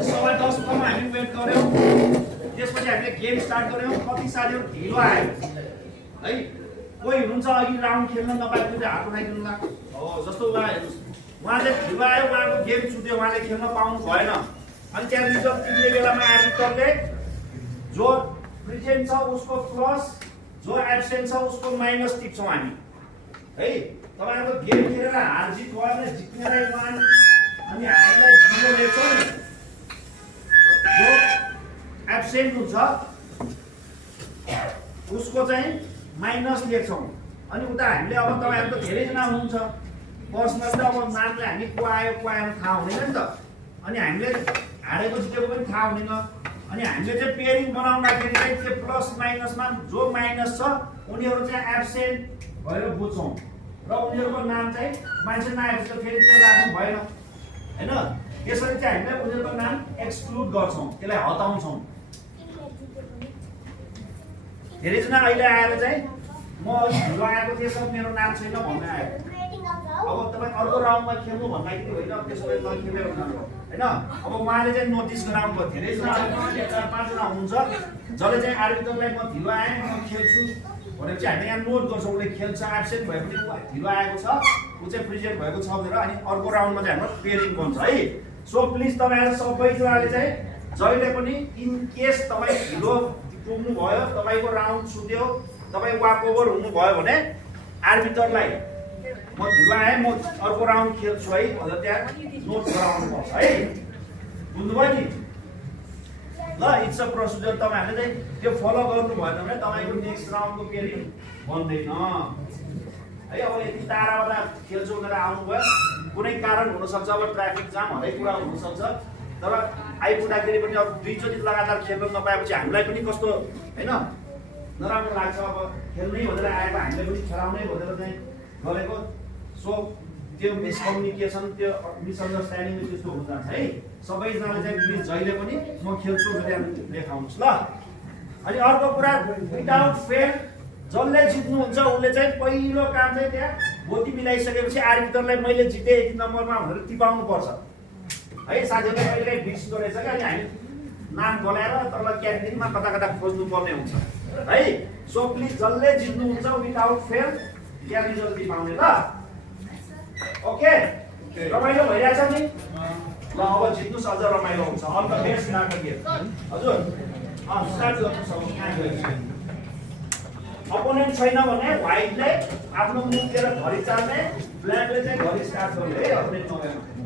10:15 सम्म हामी वेट गर्यौं त्यसपछि हामीले गेम स्टार्ट गर्यौं कति साथीहरु ढिलो आयो है कोही हुनुहुन्छ अघि राउन्ड खेल्न नपाएको चाहिँ हात उठाइदिनु ला हो जस्तो उहाँ हेर्नुस् उहाँ चाहिँ ढिलो आयो उहाँको गेम छुट्यो उहाँले खेल्न पाउनु भएन अनि त्यहाँ रिजल्ट तिर्ने बेलामा आर्बिटरले जो प्रेजेन्ट छ उसको प्लस जो एब्सेन्ट छ उसको माइनस टिप्छौं हामी है तपाईहरुको गेम खेलेर हार जित भयो भने जित्नेलाई 1 अनि हारलाई 0 लेख्छौं जो एब्सेन्ट हुन्छ उसको चाहिँ माइनस लेख्छौं अनि उता हामीले अब तपाईहरु त धेरै जना हुनुहुन्छ पर्सनल त अब नामले हामी को आयो को आएन थाहा हुँदैन नि त अनि हामीले हारेको जितेको पनि थाहा हुँदैन अनि हामीले चाहिँ पेयरिङ बनाउँदाखेरि चाहिँ त्यो प्लस माइनसमा जो माइनस छ उनीहरु चाहिँ एब्सेन्ट भएर बुझ्छौं र उनीहरुको नाम चाहिँ मान्छे नआएपछि त फेरि त्यो राख्नु भएन हैन यसरी चाहिँ हामीले उनीहरुको नाम एक्सक्लुड गर्छौं त्यसलाई हटाउँछौं धेरै जना अहिले आएर चाहिँ म ढिलो आएको थिएँ सर मेरो नाम छैन भन्ने आयो अब तपाई अर्को राउन्डमा खेल्नु भन्दाखेरि होइन त्यसो भए नखेलेर हुनुहुन्छ हैन अब उहाँले चाहिँ नोटिस गराउनु भयो धेरै जना 4-5 जना हुनुहुन्छ जसले चाहिँ आर्बिटरलाई म ढिलो आएँ म खेल्छु भनेर चाहिँ हामी यहाँ नोट गर्छौं उले खेल्छ एब्सेन्ट भए पनि ढिलो आएको छ उ चाहिँ प्रेजेन्ट भएको छ भनेर अनि अर्को राउन्डमा चाहिँ हाम्रो पेयरिङ बन्छ है सो प्लिज तपाईहरु सबैजनाले चाहिँ जहिले पनि इन केस तपाई ढिलो पुग्नु भयो तपाईको राउन्ड छुट्यो तपाई वाक ओभर हुनु भयो भने आर्बिटरलाई म ढिलो आएँ म अर्को राउन्ड खेल्छु है भनेर त्यहाँ नोट गराउनु पर्छ है बुझ्नुभयो नि ल इट्स अ प्रोसिजर तपाईहरुले चाहिँ त्यो फलो गर्नु भएन भने तपाईको नेक्स्ट राउन्डको पेयरिङ बन्दैन है अब यति टाढाबाट खेल्छु भनेर आउनु भयो कुनै कारण हुन सक्छ अब ट्राफिक जाम हरेक कुरा हुन सक्छ तर आइपुग्दाखेरि पनि अब दुई चोटि लगातार खेल्न नपाएपछि हामीलाई पनि कस्तो हैन नराम्रो लाग्छ अब खेल्नै भनेर आएको हामीले पनि खेलाउनै भनेर चाहिँ गरेको सो त्यो मिसकम्युनिकेसन त्यो मिसअन्डरस्ट्यान्डिङ त्यस्तो हुन जान्छ है सबैजनाले चाहिँ प्लिज जहिले पनि म खेल्छु भनेर लेखाउनुस् ल अनि अर्को कुरा विदाउट फेल जसले जित्नुहुन्छ उले चाहिँ पहिलो काम चाहिँ त्यहाँ गोती मिलाइसकेपछि आर्बिटरलाई मैले जिते यति नम्बरमा भनेर टिपाउनु पर्छ है साथीहरुले अहिले फिक्स गरेछ के अनि हामी नाम बोलाएर तल क्यान्टिनमा कता कता खोज्नु पर्ने हुन्छ है सो प्लिज जसले जित्नुहुन्छ विदाउट फेल त्यहाँ रिजल्ट टिपाउने ल ओके रमाइलो भइरहेछ नि ल अब जित्नुस् अझ रमाइलो हुन्छ अल द बेस्ट नाको गेम हजुर स्टार्ट गर्नु सक्नु कहाँ गइन्छ अपोनेन्ट छैन भने व्हाइटले आफ्नो मुख लिएर घरि चाल्ने ब्ल्याकले चाहिँ घरि स्टार्ट गर्ने है अपोनेन्ट नभएमा